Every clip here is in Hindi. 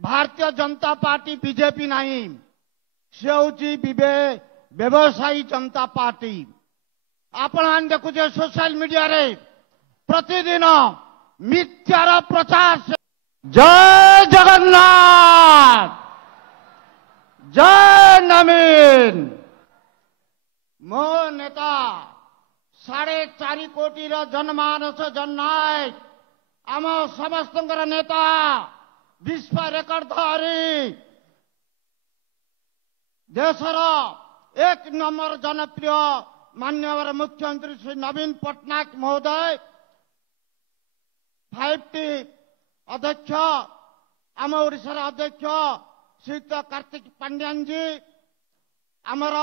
भारतीय जनता पार्टी बीजेपी नहीं, से हूँ व्यवसायी जनता पार्टी। आपण देखुचे सोशल मीडिया रे प्रतिदिन मिथ्यार प्रचार से। जय जगन्नाथ, जय नवीन। मो नेता 4.5 कोटी जनमानस जननायक आम समस्त नेता विश्व रेकर्ड धारी देशर 1 नंबर जनप्रिय माननीय मुख्यमंत्री श्री नवीन पट्टनायक महोदय, 5T अध्यक्ष आम ओडिशार अध्यक्ष श्रीयुक्त कार्तिक पांड्यान जी, आमर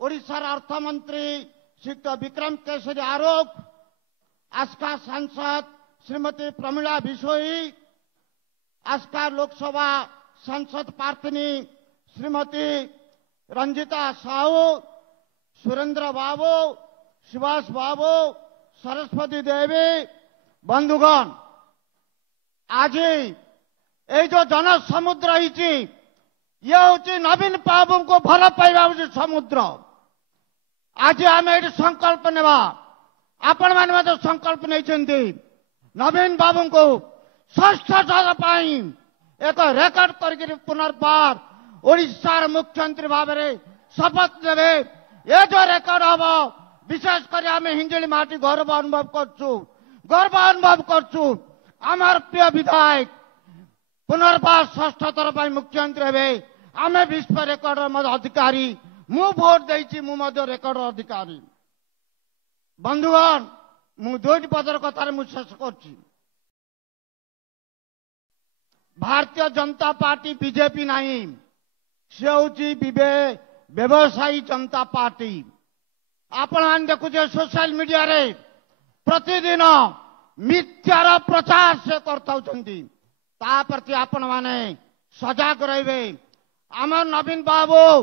ओडिशार अर्थमंत्री श्रीयुक्त विक्रम केशरी आरोप, आस्का सांसद श्रीमती प्रमिला बिशोई, आस्का लोकसभा सांसद प्रार्थनी श्रीमती रंजिता साहू, सुरेंद्र बाबू, सुभाष बाबू, सरस्वती देवी, बंधुगण, आज ये जो जन समुद्र ये हूँ नवीन बाबू को भल पाइबा समुद्र। आज आम ये संकल्प नेबा, आपण मैंने संकल्प नहीं नवीन बाबू को षष्ठ थर एक रेकर्ड कर पुनर्बार ओडिशार मुख्यमंत्री भाव में शपथ देवे। ये जो रेकर्ड हम विशेषकर आम हिंजिली माटी गर्व अनुभव करचु आमर प्रिय विधायक पुनर्बार षष्ठ थर मुख्यमंत्री हे। आम विश्व रेकर्ड अधिकारी, मु भोट देछि, मु रेकर्ड अधिकारी। बंधुगण, मु 2टी पदर कथार शेष कर। भारतीय जनता पार्टी बीजेपी नहीं, से हूँ व्यवसायी जनता पार्टी। आपण देखुचे सोशल मीडिया रे प्रतिदिन मिथ्यार प्रचार से करती आपण माने सजग रहिबे। आमर नवीन बाबू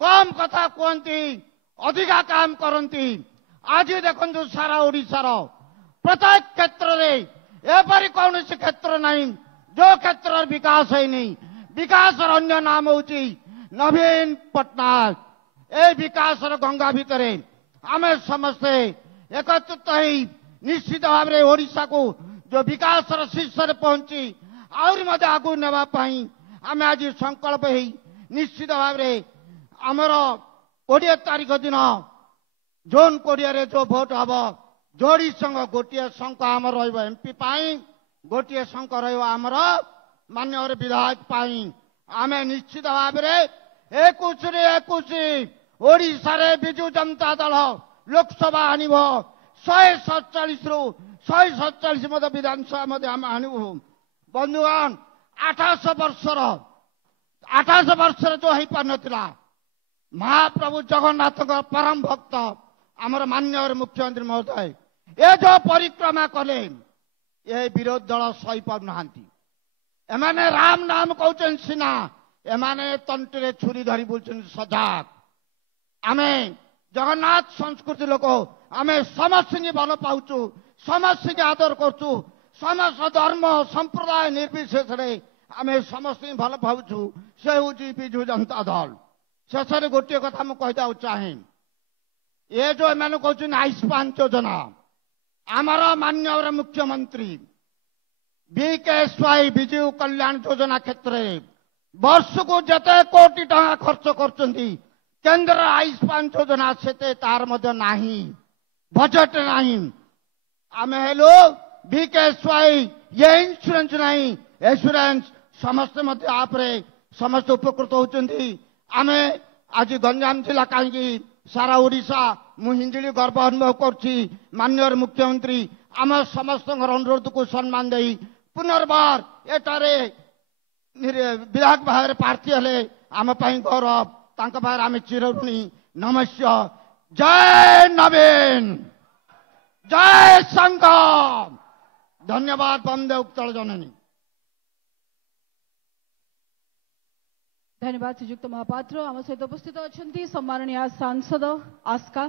कम कथा कहती, अधिका काम करती। आज देखु सारा ओडिशार प्रत्येक क्षेत्र में एपरी कौन क्षेत्र नहीं जो क्षेत्र विकास है नहीं। विकास अन्य नाम हूँ नवीन पट्टनायक। ए विकास गंगा भितर आम समस्ते एकत्रित ही निश्चित भाव में ओडिशा को जो विकास शीर्ष में पहुंची आहरी आगू नापी आम आज संकल्प ही निश्चित भाव में आमर 20 तारीख दिन जोन 20 जो भोट हम जोड़ी संघ गोटे संघ आम एमपी गोटे संघ रमर मान्य विधायक आम निश्चित भाव में 21 ओडिशा रे बिजु जनता दल लोकसभा आणव 147 रु 147 विधानसभा आम आणव। बंधुगण, 28 वर्षर जो हो पार ना महाप्रभु जगन्नाथ परम भक्त आमर मान्य मुख्यमंत्री महोदय ये जो परिक्रमा कले ये विरोधी दल सही पार ना। एमाने राम नाम कहते सीना, एमाने तंटे छुरी धरी बुलुन सजाग। आमे जगन्नाथ संस्कृति लोक आमे समस्त भल पाचु, समस्त आदर करचु, समस्त धर्म संप्रदाय निर्विशेष आमे समस्त भल पाचु। से हूँ विजु जनता दल। शेष गोटे कथा मुझे चाहे, ये जो एम कहते आयुष्मान योजना आमर मान्य मुख्यमंत्री बीकेएसवाई विजु कल्याण योजना क्षेत्र में वर्ष को जते कोटी टका खर्च कर केंद्र आयुष्मान योजना से तार नहीं बजेट नहीं। आम हेलो बीकेएसवाई ये इंश्योरेंस नहीं एश्योरेंस समस्त आपरे समस्त उपकृत होती। आम आज गंजाम जिला कहीं सारा ओडिशा मु हिंजिली गर्व अनुभव करछि। माननीय मुख्यमंत्री आम समस्त अनुरोध को सम्मान दे पुनर्बार एटारे विधायक भाव प्रार्थी हेले आम गौरव तांका भाई आम चिरऋणी। नमस्य। जय नवीन, जय संघ। धन्यवाद। वंदे उत्कल जननी। धन्यवाद श्रीजुक्त महापात्र। आम सहित उपस्थित अच्छा सम्माननीय सांसद आस्का